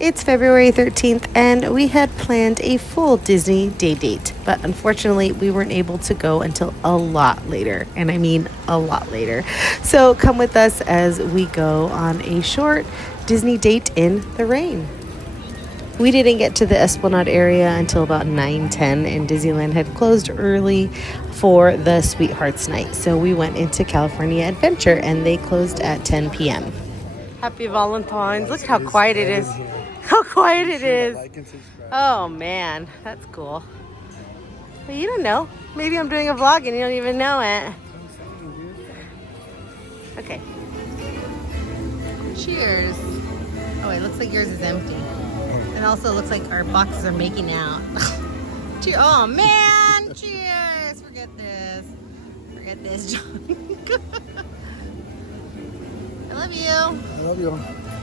It's February 13th, and we had planned a full Disney day date, but unfortunately, we weren't able to go until a lot later, and I mean a lot later. So come with us as we go on a short Disney date in the rain. We didn't get to the Esplanade area until about 9:10, and Disneyland had closed early for the Sweethearts Night. So we went into California Adventure, and they closed at 10 p.m. Happy Valentine's. Look how quiet it is. How quiet it is. Oh man, that's cool. But you don't know. Maybe I'm doing a vlog and you don't even know it. Okay. Cheers. Oh, it looks like yours is empty. And also looks like our boxes are making out. Cheers. Oh man, cheers. Forget this. Forget this, John. I love you. I love you.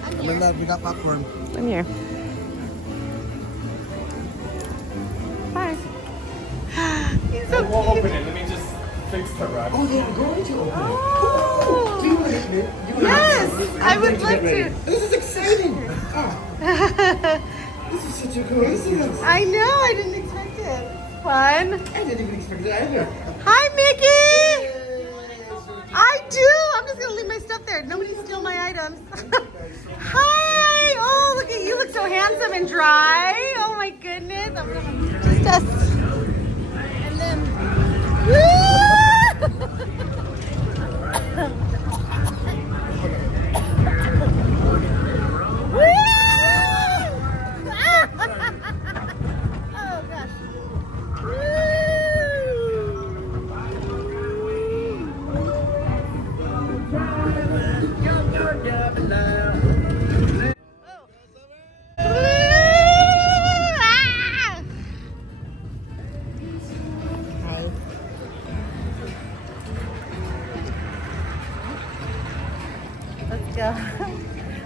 I'm in that. We got popcorn. I'm here. Hi. He's so we'll cute. open it. Let me just fix the rug. Oh, they're going to open Oh. it. Do you want to? Yes, I would like to. This is exciting. This is such a coincidence. I know, I didn't expect it. Fun. I didn't even expect it either. Hi, Mickey. I do. I'm just gonna leave my stuff there. Nobody steal my items. Hi. Oh, look at you. Look so handsome and dry. Oh my goodness. I'm gonna just us. And then. Woo! Oh gosh. Let's go.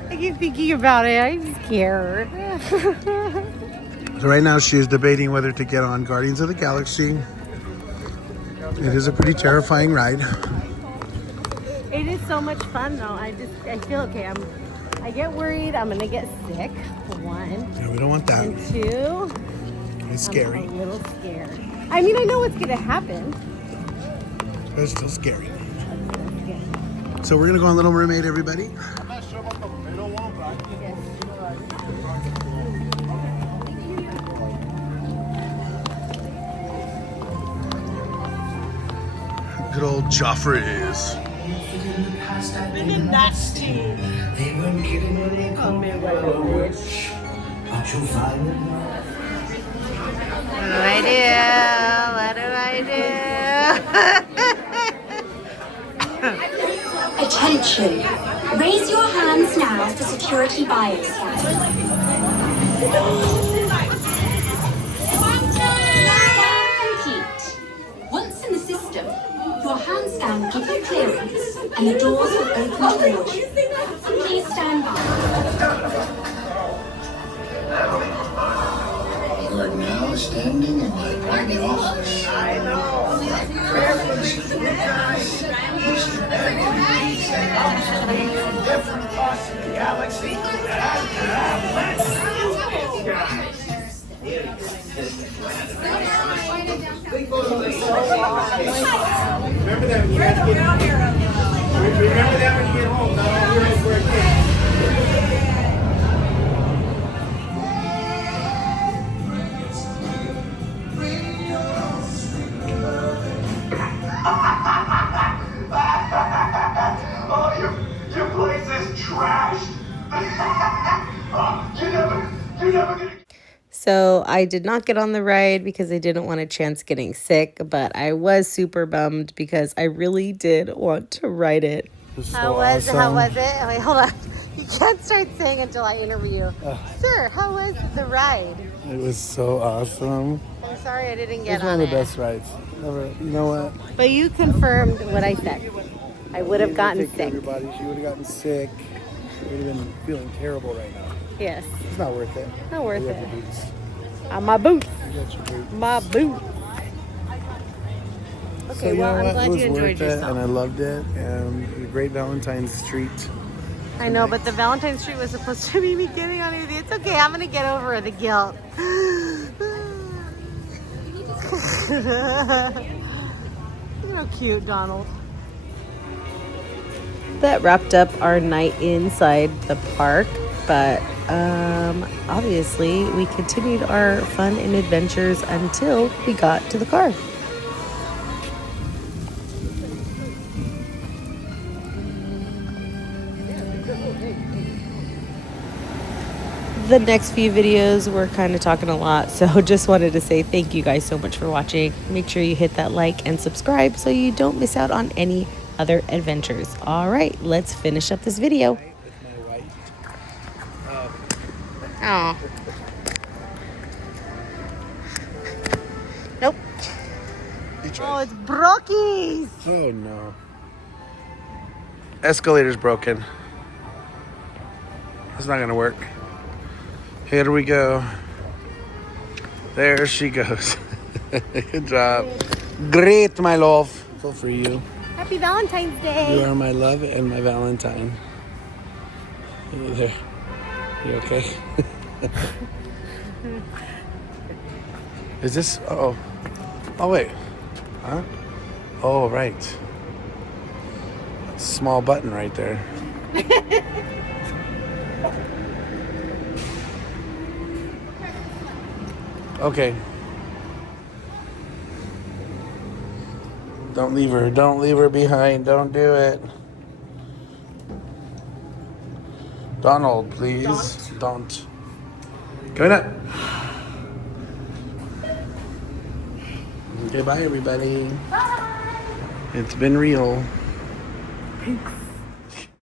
I keep thinking about it. I'm scared. So right now she is debating whether to get on Guardians of the Galaxy. It is a pretty terrifying ride. It is so much fun though. I feel okay. I get worried I'm gonna get sick. One. Yeah, we don't want that. And two. It's scary. I'm a little scared. I mean, I know what's gonna happen. But it's still scary. So we're gonna go on Little Mermaid, everybody. I'm not sure about the middle one, but I think Good old Joffrey's. Nasty. They weren't kidding when they called me a witch. But you'll find it. What do I do? What do I do? Attention! Raise your hands now for security bioscan. Complete. Once in the system, your hand scan will give you clearance and the doors will open towards you. Please stand by. You are now standing in my private office. I know. My preference for guys is to activities that comes to me from different parts of the galaxy. remember that when you guys remember that when you get home. Not all heroes wear capes. Oh, your place is trashed. You're never gonna. So I did not get on the ride because I didn't want a chance getting sick, but I was super bummed because I really did want to ride it. How was it? Wait, hold on. You can't start saying until I interview you. Sir, how was the ride? It was so awesome. I'm sorry I didn't get It's on one of the it. best rides. Never, you know what? But you confirmed what I said. I would have gotten Take care of sick. your body. She would have gotten sick. She would have been feeling terrible right now. Yes. It's not worth it. Not worth You it. have the boots. My boots. You got your boots. My boots. Okay, So you well, know I'm what? glad It was you enjoyed worth it, yourself. and I loved it. And a great Valentine's treat. I know, but the Valentine's treat was supposed to be me getting on it. It's okay. I'm gonna get over the guilt. Look how cute, Donald. That wrapped up our night inside the park, but obviously we continued our fun and adventures until we got to the car. The next few videos we're kind of talking a lot, so just wanted to say thank you guys so much for watching. Make sure you hit that like and subscribe so you don't miss out on any other adventures. All right, let's finish up this video. Oh. Nope. Oh, it's Brockies. Oh no. Escalator's broken. It's not gonna work. Here we go. There she goes. Good job. Great, my love. Go for you. Happy Valentine's Day. You are my love and my Valentine. You there? You okay? Is this? Oh. Oh wait. Huh? Oh right. Small button right there. Okay. Don't leave her. Don't leave her behind. Don't do it. Donald, please. Don't. Come on. Okay, bye everybody. Bye. It's been real. Thanks.